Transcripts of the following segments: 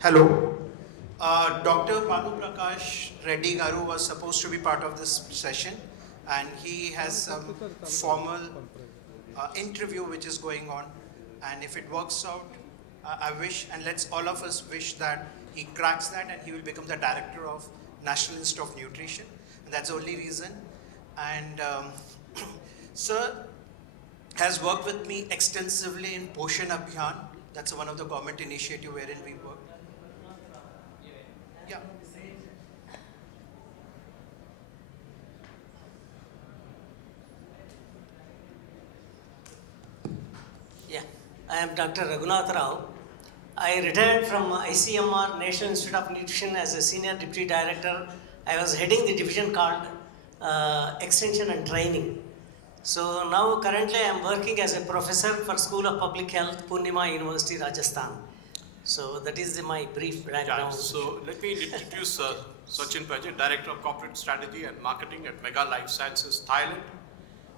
Hello. Dr. Padu Prakash Reddy Garu was supposed to be part of this session, and he has some formal interview which is going on. And if it works out, I wish, and let's all of us wish that he cracks that and he will become the director of National Institute of Nutrition. And that's the only reason. And Sir has worked with me extensively in Poshan Abhiyan. That's one of the government initiative wherein we work. Yeah. Yeah, I am Dr. Raghunath Rao. I retired from ICMR, National Institute of Nutrition, as a Senior Deputy Director. I was heading the division called Extension and Training. So now currently I am working as a professor for School of Public Health, Purnima University, Rajasthan. So that is my brief background. Yeah, so let me introduce Sachin, Director of Corporate Strategy and Marketing at Mega Life Sciences, Thailand.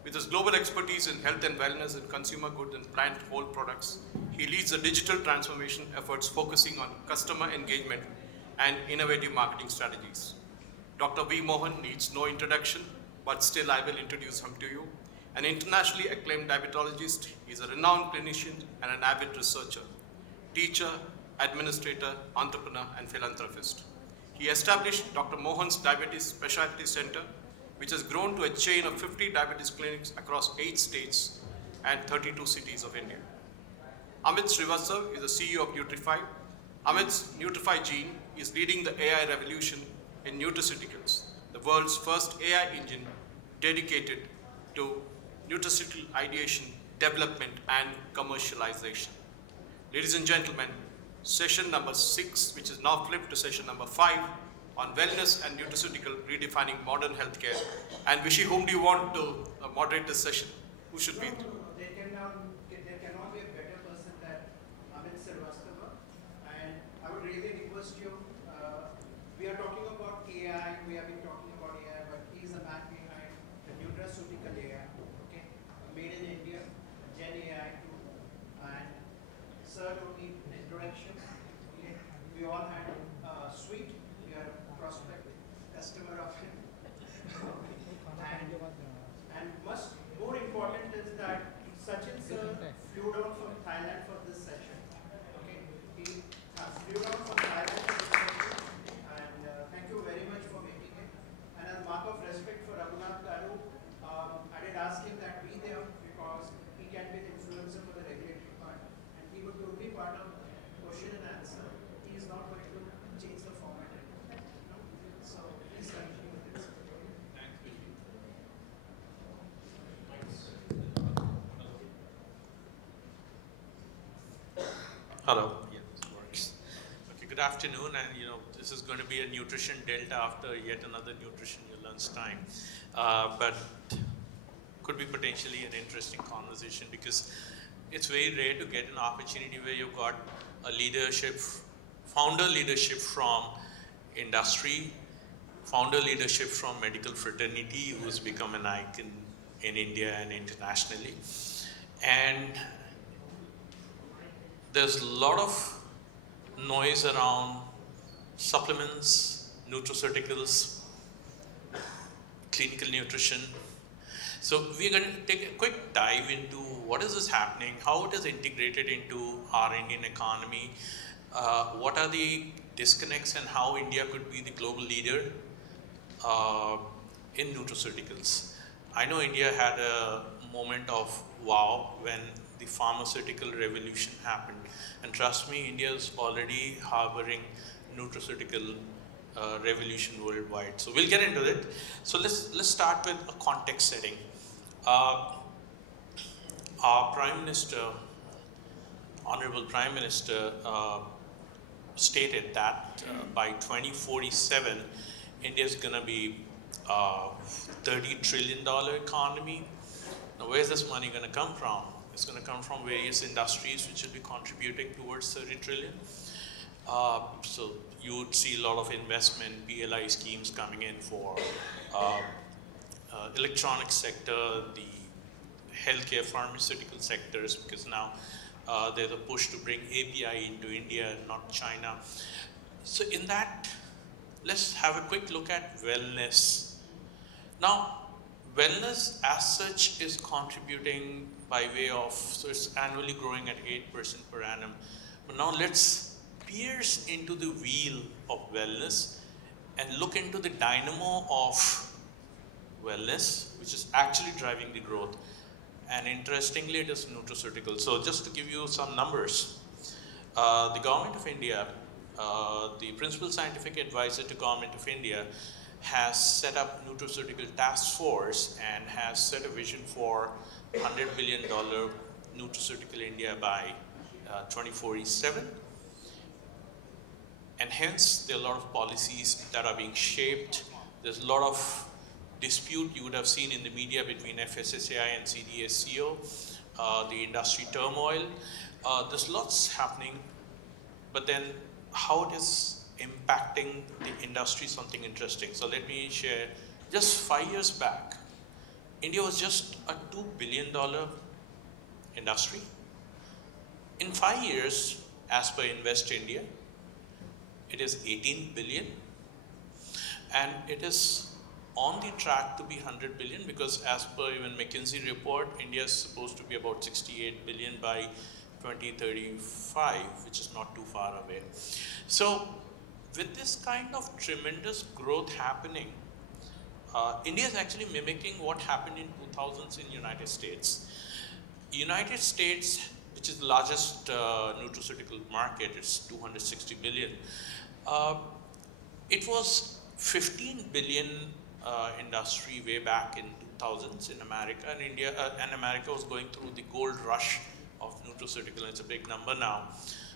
With his global expertise in health and wellness and consumer goods and plant whole products, he leads the digital transformation efforts focusing on customer engagement and innovative marketing strategies. Dr. V. Mohan needs no introduction, but still I will introduce him to you. An internationally acclaimed diabetologist, he is a renowned clinician and an avid researcher, teacher, administrator, entrepreneur, and philanthropist. He established Dr. Mohan's Diabetes Specialities Center, which has grown to a chain of 50 diabetes clinics across 8 states and 32 cities of India. Amit Srivastav is the CEO of Nutrify. Amit's Nutrify gene is leading the AI revolution in Nutraceuticals, the world's first AI engine dedicated to nutraceutical ideation, development, and commercialization. Ladies and gentlemen, session number 6, which is now flipped to session number 5, on wellness and nutraceutical redefining modern healthcare. And Vishy, whom do you want to moderate this session? Who should be? There cannot be a better person than Amit Srivastav. And I would really request you, we are talking about AI, we have been talking about AI, but he is the man behind the nutraceutical AI, okay? Made in India, Gen AI too. And Sir don't need introduction. Okay? We all had Sweet. We are a prospect customer of him. and more important is that Sachin sir flew down from Thailand for this session. Okay, he flew down from Thailand for this session, and thank you very much for making it. And as a mark of respect for Raghunath Garu, I did ask him that be there because he can be an influencer for the regulatory part, and he would be part of question and answer. He is not going to change the format. So please continue with this. Hello. Yeah, this works. Okay, good afternoon, and this is going to be a nutrition delta after yet another nutrition your lunchtime, but could be potentially an interesting conversation because it's very rare to get an opportunity where you've got a founder leadership from industry, founder leadership from medical fraternity who's become an icon in India and internationally, and there's a lot of noise around supplements, nutraceuticals, clinical nutrition. So we're going to take a quick dive into what is this happening, how it is integrated into our Indian economy, what are the disconnects and how India could be the global leader in nutraceuticals. I know India had a moment of wow when the pharmaceutical revolution happened, and trust me, India is already harboring nutraceutical revolution worldwide. So we'll get into it. So let's start with a context setting. Our Prime Minister, Honorable Prime Minister, stated that by 2047, India is going to be $30 trillion economy. Now, where's this money going to come from? It's going to come from various industries which will be contributing towards 30 trillion. So you would see a lot of investment, PLI schemes coming in for electronics sector, the healthcare, pharmaceutical sectors, because now There's a push to bring API into India, not China. So in that, let's have a quick look at wellness. Now, wellness as such is contributing by way of, so it's annually growing at 8% per annum. But now let's pierce into the wheel of wellness and look into the dynamo of wellness, which is actually driving the growth. And interestingly, it is nutraceuticals. So just to give you some numbers, the government of India, the principal scientific advisor to government of India has set up nutraceutical task force and has set a vision for $100 billion nutraceutical India by 2047. And hence, there are a lot of policies that are being shaped. There's a lot of dispute you would have seen in the media between FSSAI and CDSCO, the industry turmoil. There's lots happening, but then how it is impacting the industry, something interesting. So let me share, just 5 years back, India was just a $2 billion industry. In 5 years, as per Invest India, it is 18 billion, and it is on the track to be 100 billion, because as per even McKinsey report, India is supposed to be about 68 billion by 2035, which is not too far away. So with this kind of tremendous growth happening, India is actually mimicking what happened in 2000s in United States. United States, which is the largest nutraceutical market, it's 260 billion. It was 15 billion industry way back in 2000s in America, and India and America was going through the gold rush of nutraceutical, and it's a big number now.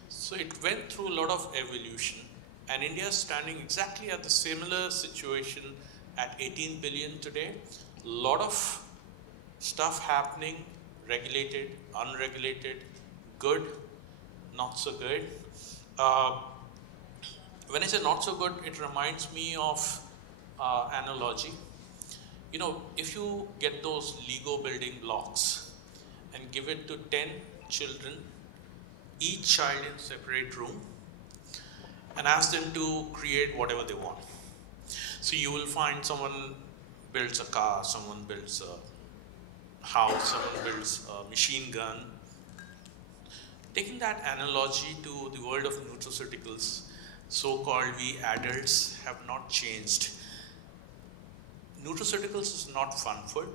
So it went through a lot of evolution, and India is standing exactly at the similar situation at 18 billion today. A lot of stuff happening, regulated, unregulated, good, not so good. When I say not so good, it reminds me of analogy. You know, if you get those Lego building blocks and give it to 10 children, each child in separate room, and ask them to create whatever they want. So you will find someone builds a car, someone builds a house, someone builds a machine gun. Taking that analogy to the world of nutraceuticals, so-called we adults have not changed. Nutraceuticals is not fun food.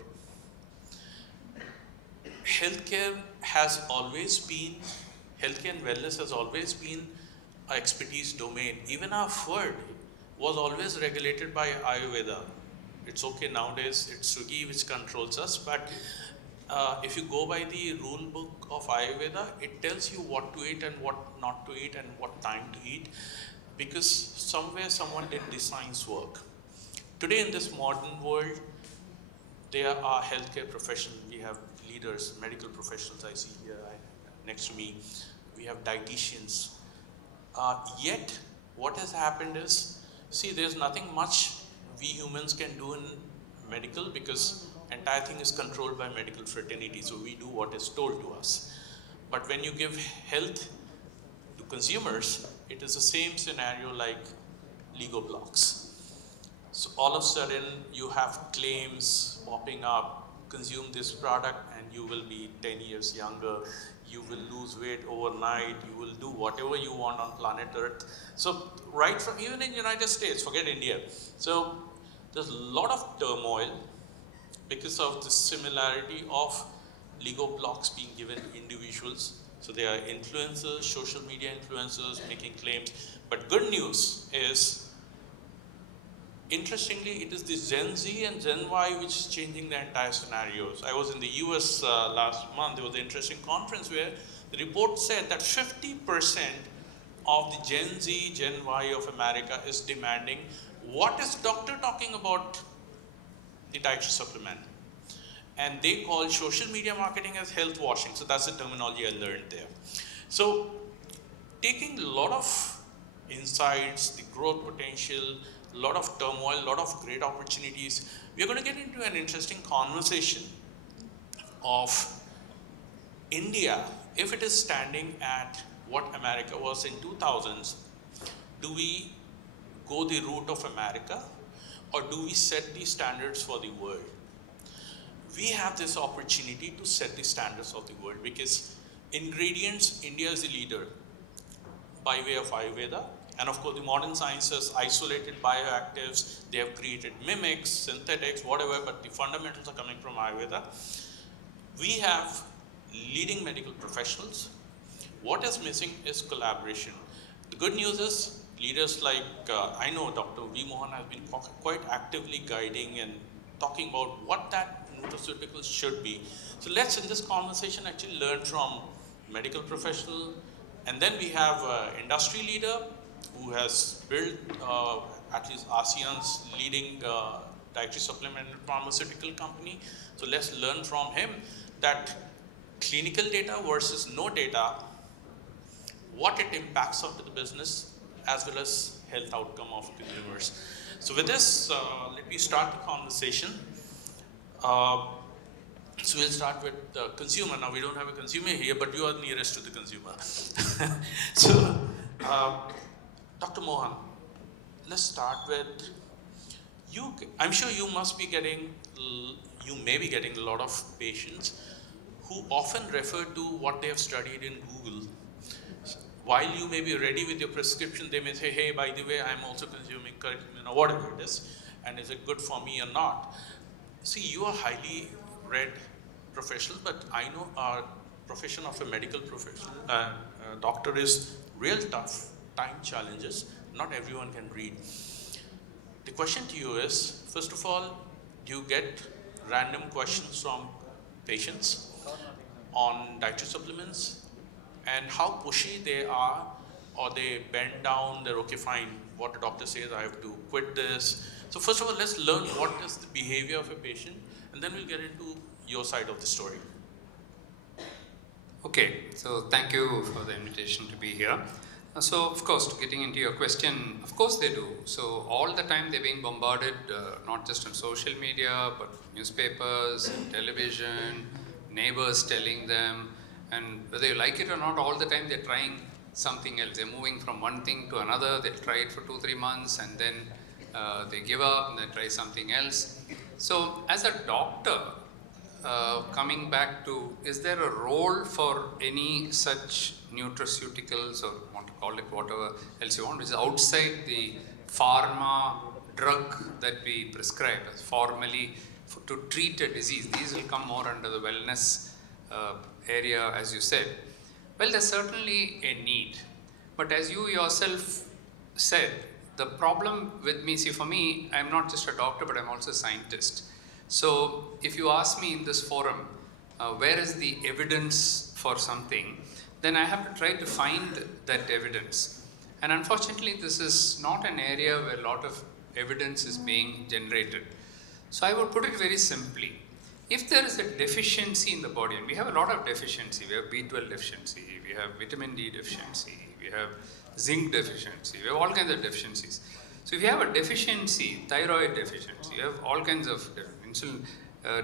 Healthcare and wellness has always been an expertise domain. Even our food was always regulated by Ayurveda. It's okay nowadays, it's Sugi which controls us, but if you go by the rule book of Ayurveda, it tells you what to eat and what not to eat and what time to eat, because somewhere someone did the science work. Today in this modern world, there are healthcare professionals, we have leaders, medical professionals I see here next to me, we have dietitians. Yet, what has happened is, see, there's nothing much we humans can do in medical, because entire thing is controlled by medical fraternity, so we do what is told to us. But when you give health to consumers, it is the same scenario like Lego blocks. So all of a sudden you have claims popping up, consume this product and you will be 10 years younger, you will lose weight overnight, you will do whatever you want on planet Earth. So right from even in United States, forget India. So there's a lot of turmoil because of the similarity of Lego blocks being given to individuals. So they are influencers, social media influencers making claims. But good news is, interestingly, it is the Gen Z and Gen Y which is changing the entire scenarios. I was in the US last month. There was an interesting conference where the report said that 50% of the Gen Z, Gen Y of America is demanding, what is doctor talking about the dietary supplement? And they call social media marketing as health washing. So that's the terminology I learned there. So taking a lot of insights, the growth potential, a lot of turmoil, a lot of great opportunities, we are going to get into an interesting conversation of India, if it is standing at what America was in 2000s, do we go the route of America, or do we set the standards for the world? We have this opportunity to set the standards of the world, because ingredients, India is the leader by way of Ayurveda. And of course, the modern sciences isolated bioactives, they have created mimics, synthetics, whatever, but the fundamentals are coming from Ayurveda. We have leading medical professionals. What is missing is collaboration. The good news is leaders like, I know Dr. Mohan has been quite actively guiding and talking about what that nutraceuticals should be. So let's in this conversation actually learn from medical professional, and then we have an industry leader who has built at least ASEAN's leading dietary supplement pharmaceutical company. So let's learn from him that clinical data versus no data, what it impacts onto the business as well as health outcome of consumers. So with this, let me start the conversation. So we'll start with the consumer. Now we don't have a consumer here, but you are nearest to the consumer. So, Dr. Mohan, let's start with you. I'm sure you must be getting, you may be getting a lot of patients who often refer to what they have studied in Google. While you may be ready with your prescription, they may say, hey, by the way, I'm also consuming, whatever it is, and is it good for me or not? See, you are highly read professional, but I know our profession of a medical professional, doctor is real tough, time challenges, not everyone can read. The question to you is, first of all, do you get random questions from patients on dietary supplements, and how pushy they are, or they bend down, they're okay, fine, what the doctor says, I have to quit this. So first of all, let's learn what is the behavior of a patient, and then we'll get into your side of the story. Okay, so thank you for the invitation to be here. So of course, getting into your question, of course they do. So all the time they're being bombarded, not just on social media, but newspapers, television, neighbors telling them, and whether you like it or not, all the time they're trying something else. They're moving from one thing to another. They'll try it for 2-3 months, and then they give up and they try something else. So as a doctor, coming back to, is there a role for any such nutraceuticals, or want to call it whatever else you want, which is outside the pharma drug that we prescribe as formally to treat a disease? These will come more under the wellness area, as you said. Well, there's certainly a need, but as you yourself said, the problem with me, see, for me, I'm not just a doctor, but I'm also a scientist. So if you ask me in this forum, where is the evidence for something, then I have to try to find that evidence. And unfortunately, this is not an area where a lot of evidence is being generated. So I would put it very simply. If there is a deficiency in the body, and we have a lot of deficiency, we have B12 deficiency, we have vitamin D deficiency, we have zinc deficiency, we have all kinds of deficiencies. So if you have a deficiency, thyroid deficiency, you have all kinds of insulin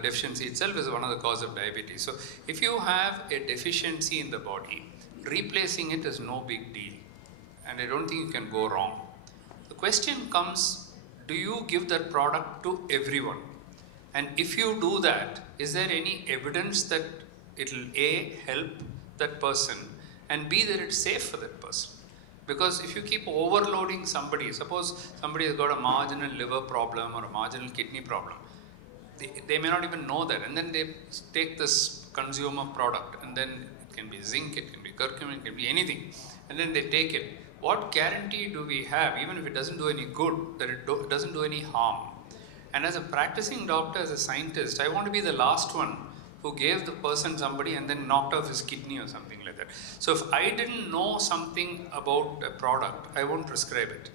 deficiency itself is one of the causes of diabetes. So if you have a deficiency in the body, replacing it is no big deal. And I don't think you can go wrong. The question comes, do you give that product to everyone? And if you do that, is there any evidence that it will A, help that person, and B, that it's safe for that person? Because if you keep overloading somebody, suppose somebody has got a marginal liver problem or a marginal kidney problem, they may not even know that, and then they take this consumer product, and then it can be zinc, it can be curcumin, it can be anything, and then they take it. What guarantee do we have, even if it doesn't do any good, that it doesn't do any harm? And as a practicing doctor, as a scientist, I want to be the last one who gave the person somebody and then knocked off his kidney or something like that. So if I didn't know something about a product, I won't prescribe it.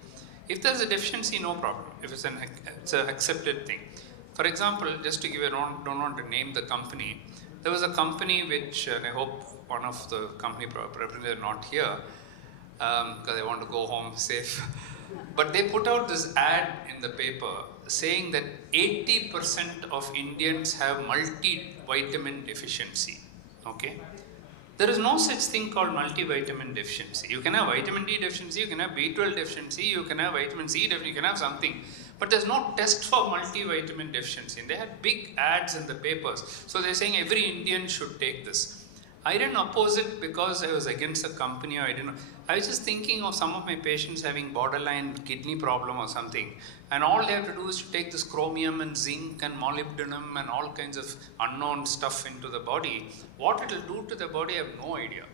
If there's a deficiency, no problem. If it's an accepted thing. For example, just to give you, don't want to name the company, there was a company which, and I hope one of the company representatives are not here, because I want to go home safe. But they put out this ad in the paper saying that 80% of Indians have multivitamin deficiency. Okay? There is no such thing called multivitamin deficiency. You can have vitamin D deficiency, you can have B12 deficiency, you can have vitamin C deficiency, you can have something. But there's no test for multivitamin deficiency. And they had big ads in the papers. So they're saying every Indian should take this. I didn't oppose it because I was against the company or I was just thinking of some of my patients having borderline kidney problem or something. And all they have to do is to take this chromium and zinc and molybdenum and all kinds of unknown stuff into the body. What it will do to the body, I have no idea.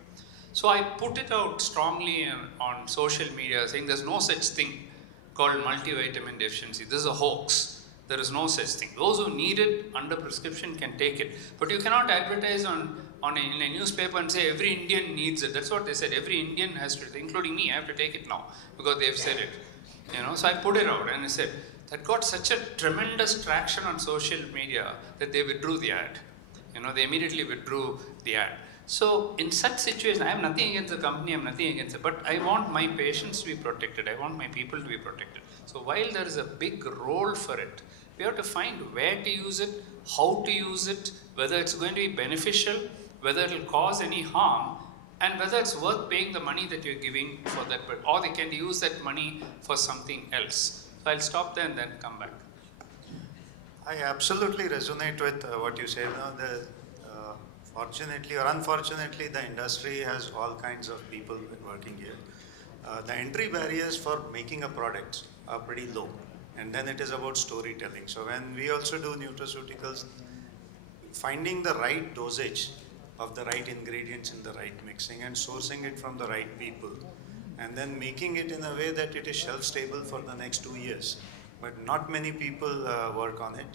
So I put it out strongly on social media saying there's no such thing called multivitamin deficiency. This is a hoax. There is no such thing. Those who need it under prescription can take it. But you cannot advertise in a newspaper and say every Indian needs it. That's what they said. Every Indian has to, including me, I have to take it now because they've said it. So I put it out and I said, that got such a tremendous traction on social media that they withdrew the ad. They immediately withdrew the ad. So in such situations, I have nothing against the company, I have nothing against it, but I want my patients to be protected. I want my people to be protected. So while there is a big role for it, we have to find where to use it, how to use it, whether it's going to be beneficial, whether it will cause any harm, and whether it's worth paying the money that you're giving for that, or they can use that money for something else. So I'll stop there and then come back. I absolutely resonate with what you say. Fortunately or unfortunately, the industry has all kinds of people working here. The entry barriers for making a product are pretty low, and then it is about storytelling. So when we also do nutraceuticals, finding the right dosage of the right ingredients in the right mixing and sourcing it from the right people, and then making it in a way that it is shelf stable for the next 2 years. But not many people work on it.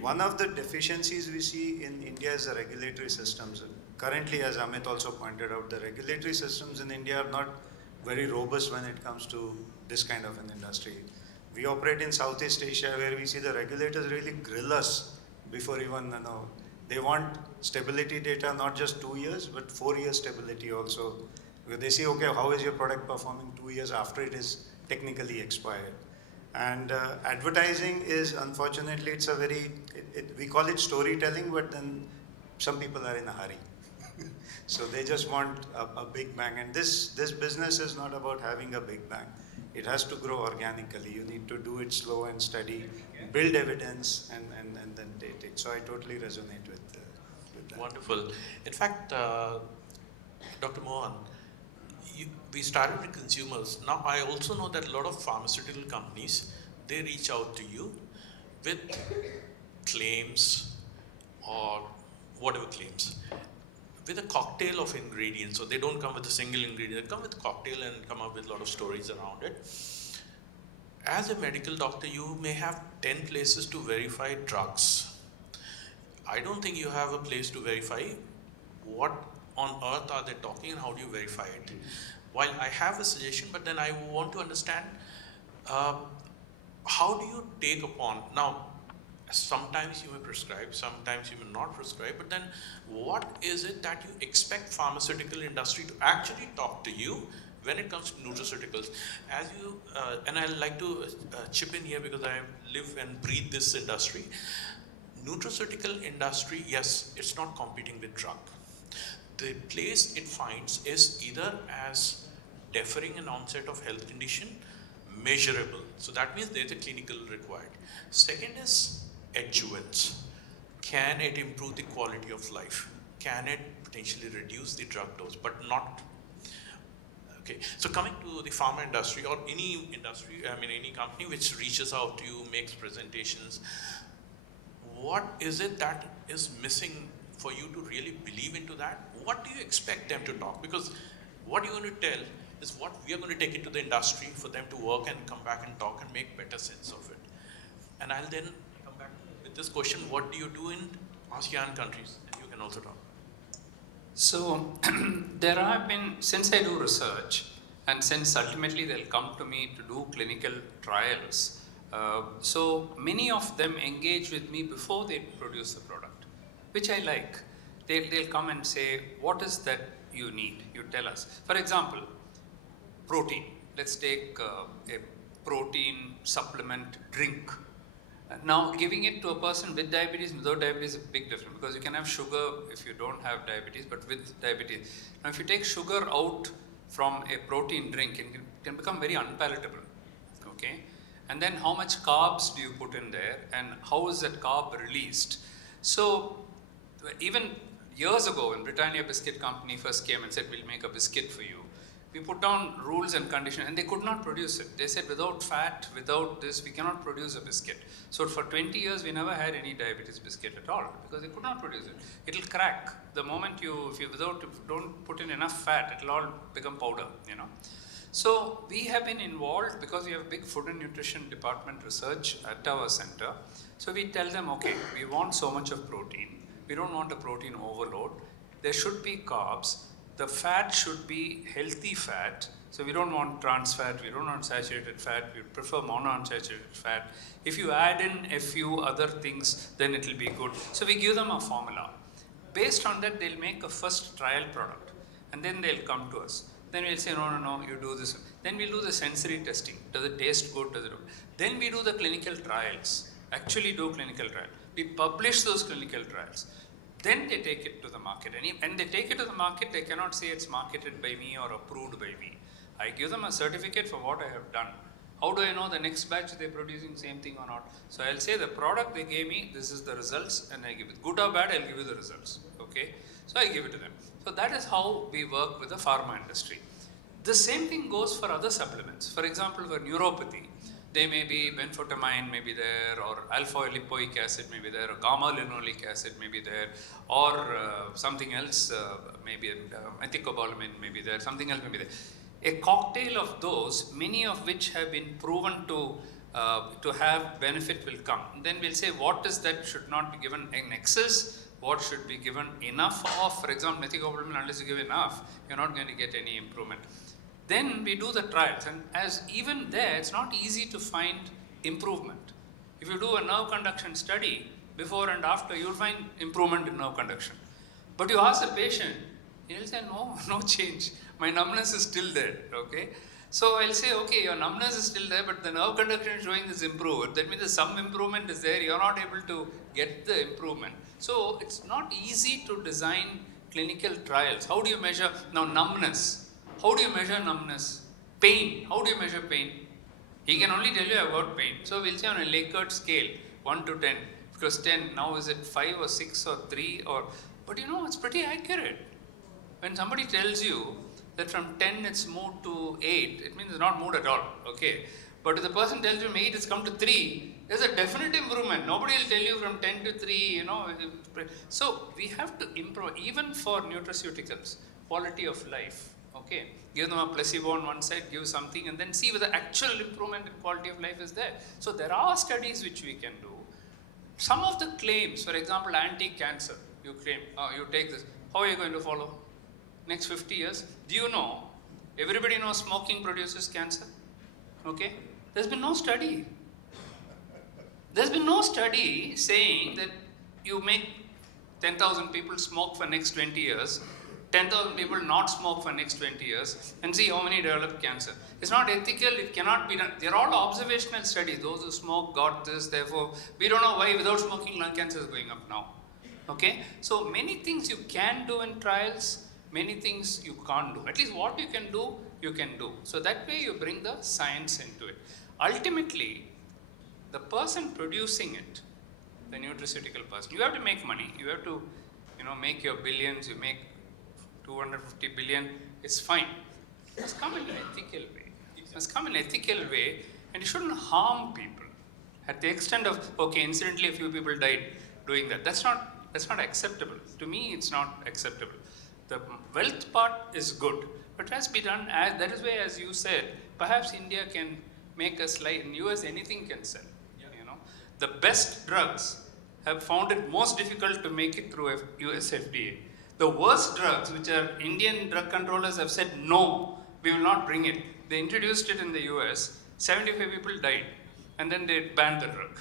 One of the deficiencies we see in India is the regulatory systems. Currently, as Amit also pointed out, the regulatory systems in India are not very robust when it comes to this kind of an industry. We operate in Southeast Asia where we see the regulators really grill us before even, they want stability data, not just 2 years, but 4 years stability also. Where they say, okay, how is your product performing 2 years after it is technically expired? And advertising is, unfortunately, it's a we call it storytelling, but then some people are in a hurry. So they just want a big bang. And this business is not about having a big bang. It has to grow organically. You need to do it slow and steady, build evidence, and then date it. So I totally resonate with that. Wonderful. In fact, Dr. Mohan, we started with consumers. Now I also know that a lot of pharmaceutical companies, they reach out to you with claims or whatever claims, with a cocktail of ingredients. So they don't come with a single ingredient, they come with a cocktail and come up with a lot of stories around it. As a medical doctor, you may have 10 places to verify drugs. I don't think you have a place to verify what on earth are they talking and how do you verify it. While I have a suggestion, but then I want to understand how do you take upon, now sometimes you may prescribe, sometimes you may not prescribe, but then what is it that you expect pharmaceutical industry to actually talk to you when it comes to nutraceuticals? As you, and I like to chip in here because I live and breathe this industry. Nutraceutical industry, yes, it's not competing with drug. The place it finds is either as deferring an onset of health condition, measurable. So that means there's a clinical required. Second is adjuvants. Can it improve the quality of life? Can it potentially reduce the drug dose, but not? Okay, so coming to the pharma industry or any industry, any company which reaches out to you, makes presentations, what is it that is missing for you to really believe into that? What do you expect them to talk? Because what you're going to tell is what we are going to take it to the industry for them to work and come back and talk and make better sense of it. And I'll then come back with this question, what do you do in ASEAN countries? And you can also talk. So there have been, since I do research and since ultimately they'll come to me to do clinical trials, so many of them engage with me before they produce the product, which I like. They'll come and say, what is that you need? You tell us. For example, protein. Let's take a protein supplement drink. Now, giving it to a person with diabetes and without diabetes is a big difference, because you can have sugar if you don't have diabetes, but with diabetes. Now, if you take sugar out from a protein drink, it can become very unpalatable, okay? And then how much carbs do you put in there, and how is that carb released? So, even years ago, when Britannia Biscuit Company first came and said, we'll make a biscuit for you, we put down rules and conditions, and they could not produce it. They said, without fat, without this, we cannot produce a biscuit. So for 20 years, we never had any diabetes biscuit at all, because they could not produce it. It'll crack. The moment if you don't put in enough fat, it'll all become powder, you know. So we have been involved, because we have a big food and nutrition department research at our center. So we tell them, okay, we want so much of protein. We don't want a protein overload. There should be carbs. The fat should be healthy fat. So we don't want trans fat, we don't want saturated fat, we prefer monounsaturated fat. If you add in a few other things, then it will be good. So we give them a formula. Based on that, they'll make a first trial product, and then they'll come to us. Then we'll say, no, you do this. Then we'll do the sensory testing. Does it taste good? Does it? Then we do the clinical trials. Actually do clinical trial. We publish those clinical trials. Then they take it to the market. And they take it to the market, they cannot say it's marketed by me or approved by me. I give them a certificate for what I have done. How do I know the next batch they're producing same thing or not? So I'll say the product they gave me, this is the results, and I give it. Good or bad, I'll give you the results. Okay? So I give it to them. So that is how we work with the pharma industry. The same thing goes for other supplements. For example, for neuropathy, they may be benfotiamine may be there, or alpha lipoic acid may be there, or gamma linolenic acid may be there, or something else, maybe methylcobalamin may be there, something else may be there. A cocktail of those, many of which have been proven to have benefit will come. Then we'll say what is that should not be given in excess, what should be given enough of. For example, methylcobalamin, unless you give enough, you're not going to get any improvement. Then we do the trials, and as even there, it's not easy to find improvement. If you do a nerve conduction study, before and after, you'll find improvement in nerve conduction. But you ask the patient, he'll say, no change. My numbness is still there, okay? So I'll say, okay, your numbness is still there, but the nerve conduction is showing this improvement. That means some improvement is there, you're not able to get the improvement. So it's not easy to design clinical trials. How do you measure? Now, numbness. How do you measure numbness? Pain. How do you measure pain? He can only tell you about pain. So we'll say on a Likert scale, 1 to 10. Because 10, now is it 5 or 6 or 3 or... But you know, it's pretty accurate. When somebody tells you that from 10 it's moved to 8, it means it's not moved at all, okay? But if the person tells you from 8 it's come to 3, there's a definite improvement. Nobody will tell you from 10 to 3, you know. So we have to improve, even for nutraceuticals, quality of life. Okay, give them a placebo on one side, give something, and then see whether actual improvement in quality of life is there. So there are studies which we can do. Some of the claims, for example, anti-cancer, you claim, you take this, how are you going to follow? Next 50 years, do you know, everybody knows smoking produces cancer, okay? There's been no study. There's been no study saying that you make 10,000 people smoke for next 20 years, 10,000 people not smoke for next 20 years, and see how many develop cancer. It's not ethical, it cannot be done. They're all observational studies. Those who smoke got this, therefore, we don't know why without smoking lung cancer is going up now. Okay? So many things you can do in trials, many things you can't do. At least what you can do, you can do. So that way you bring the science into it. Ultimately, the person producing it, the nutraceutical person, you have to make money. You have to, make your billions, you make 250 billion, it's fine. It must come in an ethical way. It must come in an ethical way, and you shouldn't harm people. At the extent of, okay, incidentally a few people died doing that. That's not acceptable. To me, it's not acceptable. The wealth part is good, but it has to be done as, that is why, as you said, perhaps India can make a slide. In US, anything can sell. The best drugs have found it most difficult to make it through US FDA. The worst drugs, which are Indian drug controllers, have said, no, we will not bring it. They introduced it in the US, 75 people died, and then they banned the drug.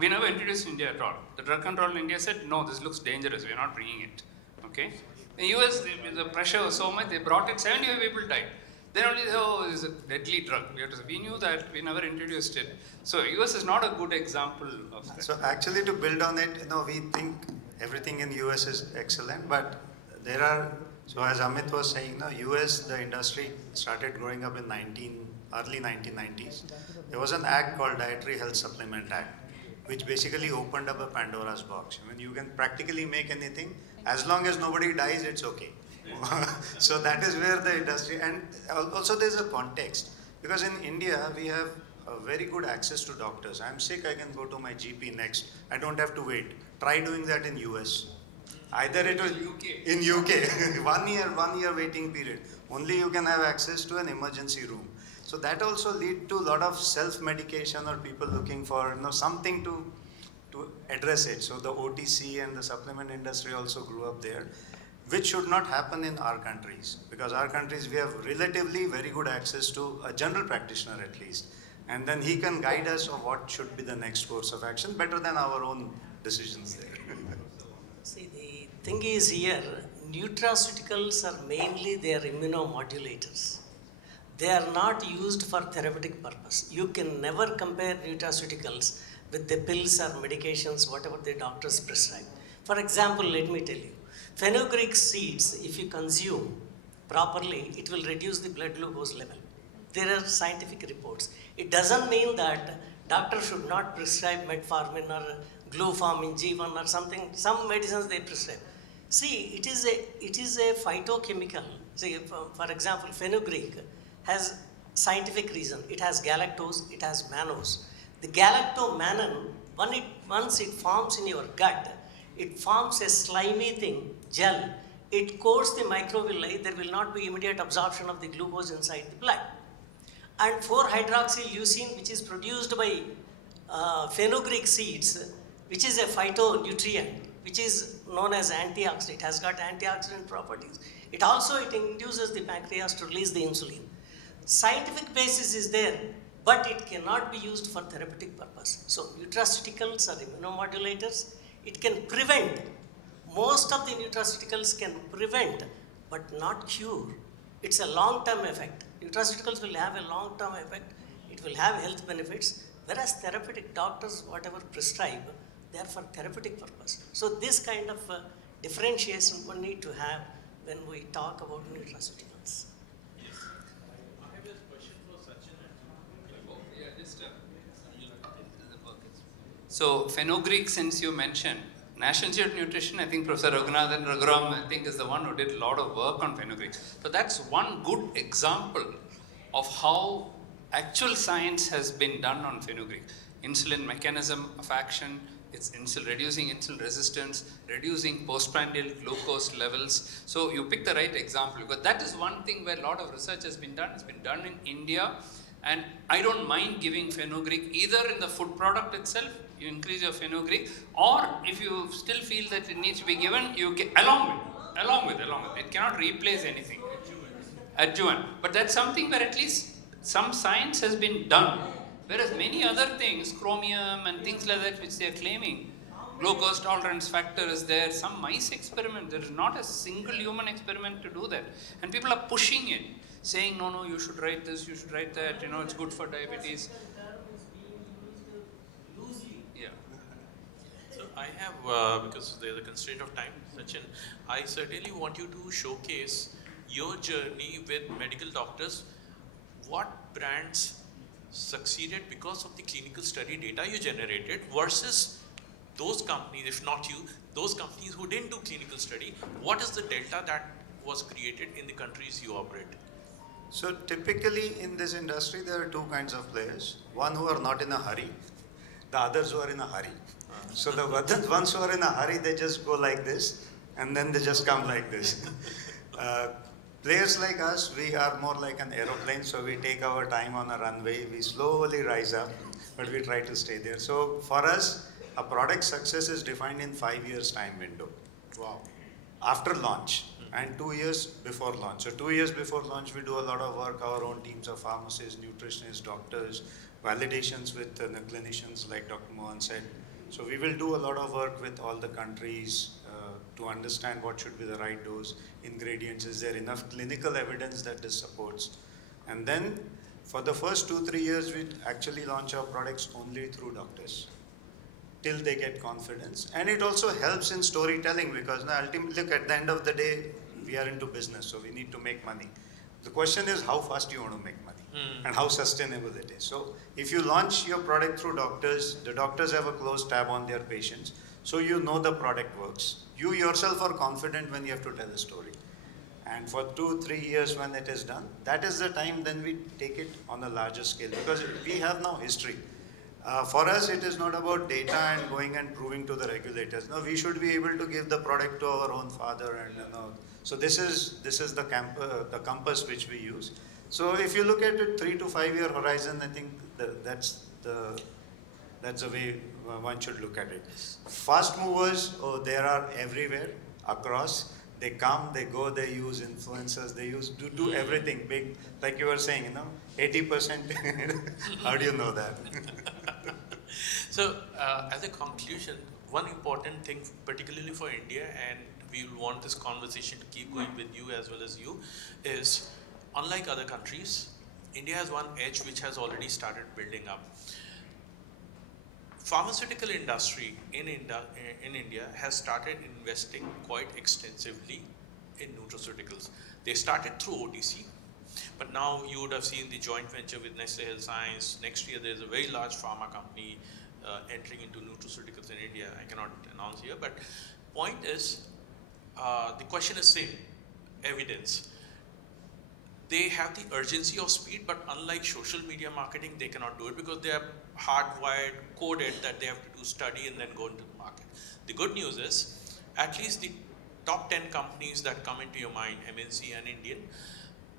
We never introduced India at all. The drug control in India said, no, this looks dangerous, we're not bringing it. Okay? In the US, the pressure was so much, they brought it, 75 people died. Then only, oh, it's a deadly drug. We have to say, we knew that, we never introduced it. So US is not a good example of that. So actually to build on it, we think everything in US is excellent, but there are, so as Amit was saying, US, the industry started growing up in early 1990s. There was an act called Dietary Health Supplement Act, which basically opened up a Pandora's box. I mean, you can practically make anything, as long as nobody dies, it's okay. So that is where the industry, and also there's a context, because in India we have very good access to doctors. I'm sick, I can go to my GP next. I don't have to wait. Try doing that in US. Either it will in UK, 1 year waiting period. Only you can have access to an emergency room. So that also lead to a lot of self-medication or people looking for something to address it. So the OTC and the supplement industry also grew up there, which should not happen in our countries, because our countries we have relatively very good access to a general practitioner at least, and then he can guide us on what should be the next course of action better than our own decisions there. See, the thing is here, nutraceuticals are mainly they are immunomodulators. They are not used for therapeutic purpose. You can never compare nutraceuticals with the pills or medications, whatever the doctors prescribe. For example, let me tell you, fenugreek seeds, if you consume properly, it will reduce the blood glucose level. There are scientific reports. It doesn't mean that doctor should not prescribe metformin or glucosamine G1 or something. Some medicines they prescribe. See, it is a phytochemical. See, for example, fenugreek has scientific reason. It has galactose, it has mannose. The galactomannan, once it forms in your gut, it forms a slimy thing, gel. It coats the microvilli, there will not be immediate absorption of the glucose inside the blood. And 4-hydroxyleucine, which is produced by fenugreek seeds, which is a phytonutrient, which is known as antioxidant. It has got antioxidant properties. It induces the pancreas to release the insulin. Scientific basis is there, but it cannot be used for therapeutic purpose. So nutraceuticals are immunomodulators. It can prevent. Most of the nutraceuticals can prevent, but not cure. It's a long-term effect. Nutraceuticals will have a long-term effect. It will have health benefits, whereas therapeutic doctors, whatever prescribe, they are for therapeutic purpose. So this kind of differentiation we need to have when we talk about nutraceuticals. I have a question for Sachin. So fenugreek, since you mentioned, National Institute of Nutrition, I think Professor Raghunathan Raghuram, I think is the one who did a lot of work on fenugreek. So that's one good example of how actual science has been done on fenugreek. Insulin mechanism of action, it's reducing insulin resistance, reducing postprandial glucose levels. So you pick the right example, because that is one thing where a lot of research has been done. It's been done in India, and I don't mind giving fenugreek either in the food product itself, you increase your fenugreek, or if you still feel that it needs to be given, you get along with. It cannot replace anything. Adjuvant. But that's something where at least some science has been done. Whereas many other things, chromium and things like that, which they are claiming, glucose tolerance factor is there, some mice experiment, there is not a single human experiment to do that. And people are pushing it, saying, no, you should write this, you should write that, it's good for diabetes. Yeah. So I have, because there's a constraint of time, Sachin, I certainly want you to showcase your journey with medical doctors. What brands succeeded because of the clinical study data you generated versus those companies, if not you, those companies who didn't do clinical study? What is the delta that was created in the countries you operate? So typically in this industry, there are two kinds of players. One who are not in a hurry, the others who are in a hurry. So the ones who are in a hurry, they just go like this, and then they just come like this. Players like us, we are more like an aeroplane, so we take our time on a runway, we slowly rise up, but we try to stay there. So for us, a product success is defined in 5 years time window. Wow. After launch and 2 years before launch. So 2 years before launch, we do a lot of work, our own teams of pharmacists, nutritionists, doctors, validations with the clinicians like Dr. Mohan said. So we will do a lot of work with all the countries to understand what should be the right dose, ingredients, is there enough clinical evidence that this supports. And then for the first 2-3 years, we actually launch our products only through doctors till they get confidence. And it also helps in storytelling because now ultimately, look, at the end of the day, we are into business, so we need to make money. The question is how fast you want to make money and how sustainable it is. So if you launch your product through doctors, the doctors have a close tab on their patients, so you know the product works. You yourself are confident when you have to tell a story. And for 2-3 years when it is done, that is the time then we take it on a larger scale because we have now history. For us, it is not about data and going and proving to the regulators. No, we should be able to give the product to our own father, and so this is the compass which we use. So if you look at it 3 to 5 year horizon, I think that's the way one should look at it. Fast movers, there are everywhere across. They come, they go, they use influencers, they do everything big, like you were saying, 80%. How do you know that? So, as a conclusion, one important thing, particularly for India, and we will want this conversation to keep going with you as well as you, is unlike other countries, India has one edge which has already started building up. Pharmaceutical industry in India has started investing quite extensively in nutraceuticals. They started through OTC, but now you would have seen the joint venture with Nestle Health Science. Next year there is a very large pharma company entering into nutraceuticals in India. I cannot announce here, but point is, the question is same, evidence. They have the urgency of speed, but unlike social media marketing, they cannot do it because they are hardwired, coded that they have to do study and then go into the market. The good news is, at least the top 10 companies that come into your mind, MNC and Indian,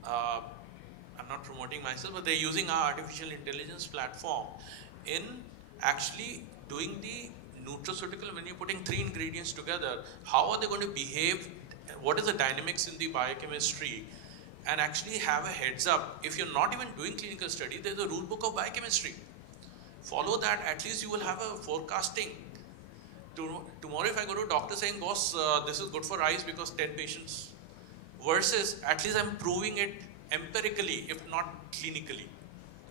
I'm not promoting myself, but they're using our artificial intelligence platform in actually doing the nutraceutical. When you're putting 3 ingredients together, how are they going to behave? What is the dynamics in the biochemistry? And actually have a heads up. If you're not even doing clinical study, there's a rule book of biochemistry. Follow that, at least you will have a forecasting. Tomorrow if I go to a doctor saying, boss, this is good for eyes because 10 patients, versus at least I'm proving it empirically, if not clinically.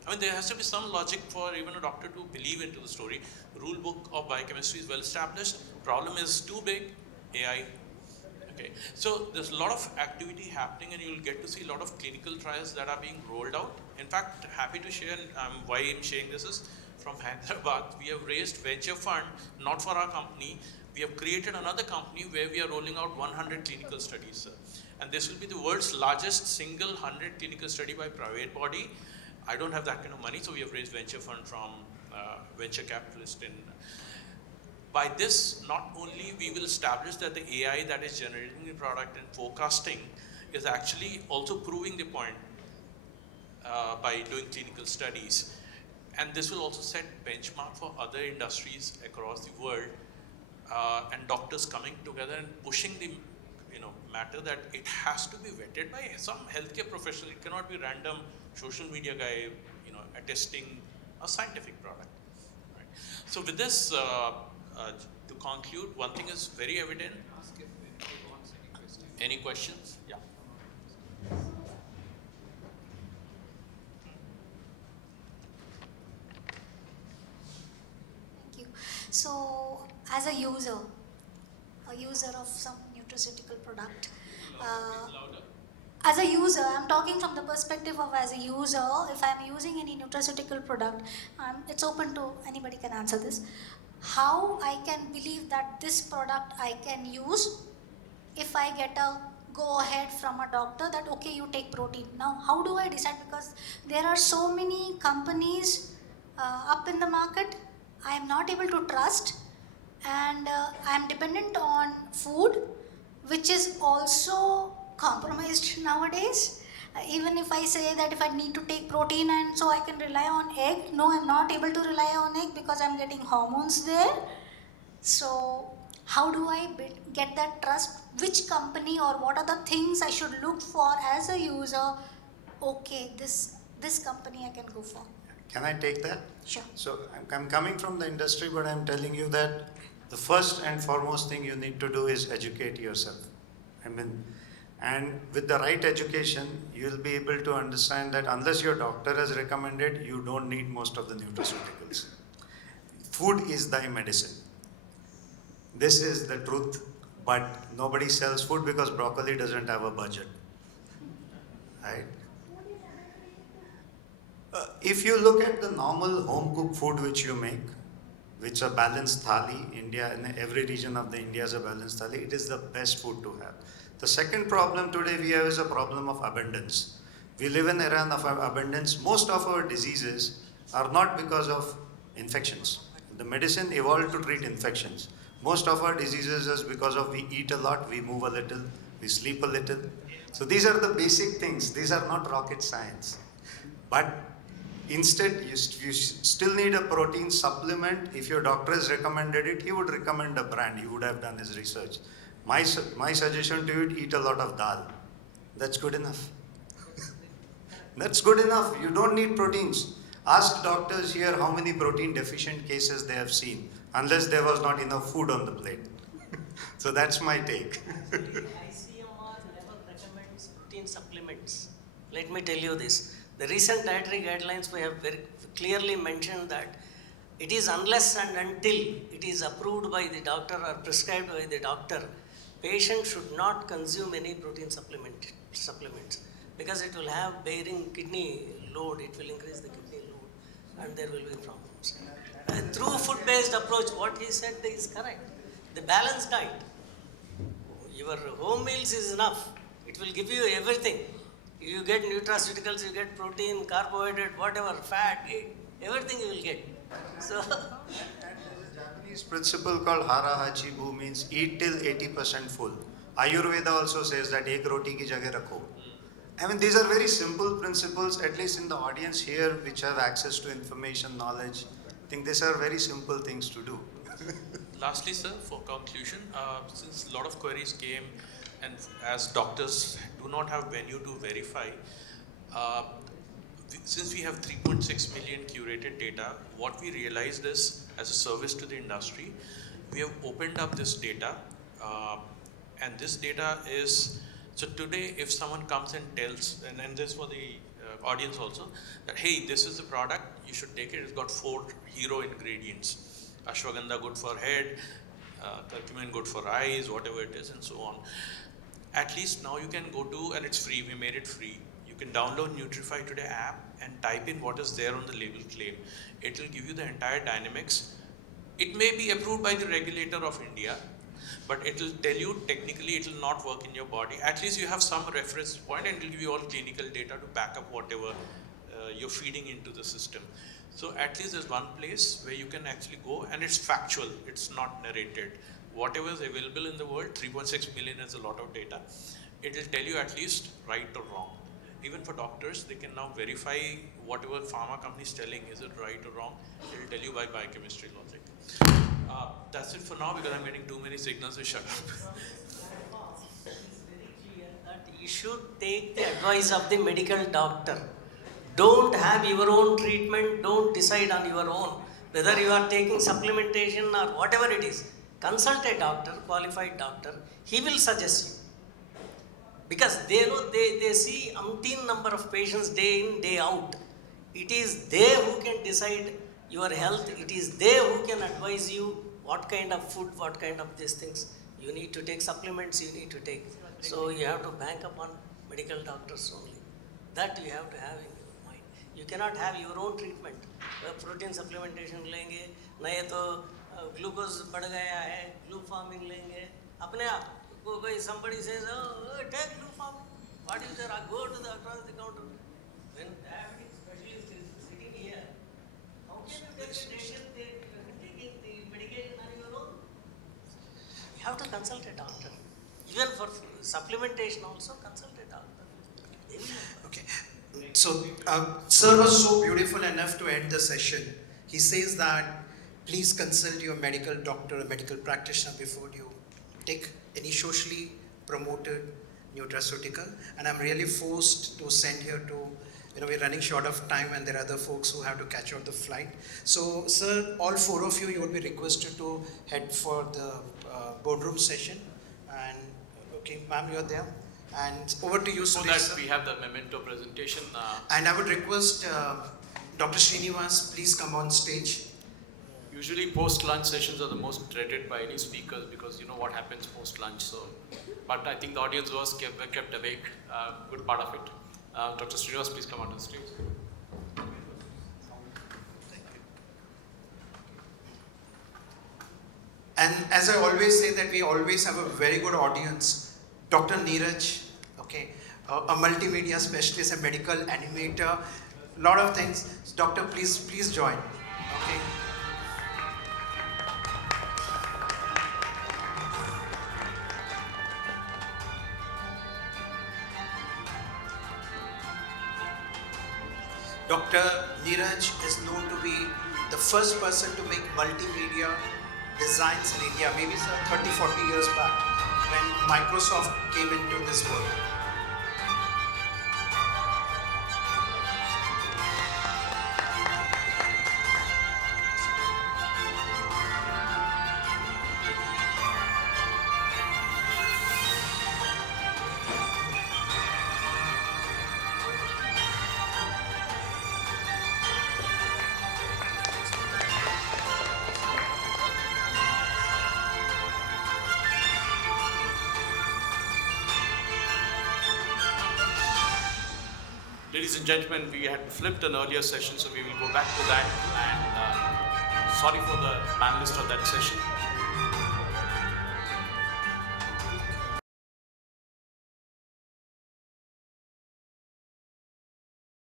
I mean, there has to be some logic for even a doctor to believe into the story. Rule book of biochemistry is well established. Problem is too big, AI. Okay, so there's a lot of activity happening and you'll get to see a lot of clinical trials that are being rolled out. In fact, happy to share, why I'm sharing this is from Hyderabad. We have raised venture fund, not for our company. We have created another company where we are rolling out 100 clinical studies. And this will be the world's largest single 100 clinical study by private body. I don't have that kind of money, so we have raised venture fund from venture capitalist in. By this, not only we will establish that the AI that is generating the product and forecasting is actually also proving the point by doing clinical studies. And this will also set benchmark for other industries across the world and doctors coming together and pushing the matter that it has to be vetted by some healthcare professional. It cannot be random social media guy attesting a scientific product. Right? So with this, to conclude, one thing is very evident. Ask if anybody wants any questions. Any questions? Yeah. Thank you. So, as a user of some nutraceutical product, as a user, I'm talking from the perspective of as a user, if I'm using any nutraceutical product, it's open to anybody can answer this. How I can believe that this product I can use if I get a go ahead from a doctor that okay, you take protein. Now how do I decide, because there are so many companies up in the market I am not able to trust, and I am dependent on food which is also compromised nowadays. Even if I say that if I need to take protein and so I can rely on egg, no, I'm not able to rely on egg because I'm getting hormones there. So how do I get that trust? Which company or what are the things I should look for as a user? Okay, this company I can go for. Can I take that? Sure. So I'm coming from the industry, but I'm telling you that the first and foremost thing you need to do is educate yourself. And with the right education, you will be able to understand that unless your doctor has recommended, you don't need most of the nutraceuticals. Food is thy medicine. This is the truth, but nobody sells food because broccoli doesn't have a budget. Right? If you look at the normal home cooked food which you make, which a balanced thali, India, in every region of the India is a balanced thali, it is the best food to have. The second problem today we have is a problem of abundance. We live in an era of abundance. Most of our diseases are not because of infections. The medicine evolved to treat infections. Most of our diseases is because of we eat a lot, we move a little, we sleep a little. So these are the basic things. These are not rocket science. But instead, you still need a protein supplement. If your doctor has recommended it, he would recommend a brand. He would have done his research. My suggestion to you, eat a lot of dal. That's good enough. That's good enough. You don't need proteins. Ask doctors here how many protein deficient cases they have seen, unless there was not enough food on the plate. So that's my take. ICMR never recommends protein supplements. Let me tell you this. The recent dietary guidelines we have very clearly mentioned that it is unless and until it is approved by the doctor or prescribed by the doctor, patient should not consume any protein supplements because it will have bearing kidney load, it will increase the kidney load and there will be problems. Through food-based approach, what he said is correct. The balanced diet, your home meals is enough. It will give you everything. You get nutraceuticals, you get protein, carbohydrate, whatever, fat, everything you will get. So, Japanese principle called hara hachi bu means eat till 80% full. Ayurveda also says that ek roti ki jagah rakho. I mean, these are very simple principles, at least in the audience here, which have access to information, knowledge. I think these are very simple things to do. Lastly, sir, for conclusion, since a lot of queries came, and as doctors do not have venue to verify, since we have 3.6 million curated data, what we realized is, as a service to the industry, we have opened up this data, and this data is, so today if someone comes and tells, and this for the audience also, that hey, this is the product, you should take it, it's got 4 hero ingredients. Ashwagandha good for head, curcumin good for eyes, whatever it is, and so on. At least now you can go to, and it's free, we made it free. You can download Nutrify Today app and type in what is there on the label claim. It will give you the entire dynamics. It may be approved by the regulator of India, but it will tell you technically it will not work in your body. At least you have some reference point and it will give you all clinical data to back up whatever you're feeding into the system. So at least there's one place where you can actually go and it's factual, it's not narrated. Whatever is available in the world, 3.6 million is a lot of data. It will tell you at least right or wrong. Even for doctors, they can now verify whatever pharma company is telling, is it right or wrong? It will tell you by biochemistry logic. That's it for now because I'm getting too many signals to shut up. it's very clear that you should take the advice of the medical doctor. Don't have your own treatment, don't decide on your own. Whether you are taking supplementation or whatever it is, consult a doctor, qualified doctor, he will suggest you. Because they know, they see umpteen number of patients day in, day out. It is they who can decide your health, it is they who can advise you what kind of food, what kind of these things. You need to take supplements, you need to take. So you have to bank upon medical doctors only. That you have to have in your mind. You cannot have your own treatment. Protein supplementation लेंगे, नहीं तो glucose बढ़ गया है, glucosamine लेंगे, अपने आप somebody says, oh, take glucosamine. What is there? I go to the across the counter. When diabetic specialist is sitting here, how can you take a decision taking the medication on your own? You have to consult a doctor. Even for supplementation also, consult a doctor. Okay. So, sir was so beautiful enough to end the session. He says that please consult your medical doctor or medical practitioner before you take any socially promoted nutraceutical. And I'm really forced to send here to, we're running short of time and there are other folks who have to catch out the flight. So, sir, all 4 of you would be requested to head for the boardroom session. And, okay, ma'am, you're there. And over to you, So Suresh, that sir. we have the memento presentation. And I would request Dr. Srinivas, please come on stage. Usually post-lunch sessions are the most dreaded by any speakers because you know what happens post-lunch. So, but I think the audience was kept awake, good part of it. Dr. Srinivas, please come on stage. And as I always say that we always have a very good audience. Dr. Neeraj, okay, a multimedia specialist, a medical animator, lot of things. Doctor, please join. Okay. Dr. Neeraj is known to be the first person to make multimedia designs in India, maybe 30, 40 years back when Microsoft came into this world. Ladies and gentlemen, we had flipped an earlier session, so we will go back to that. And sorry for the panelist of that session.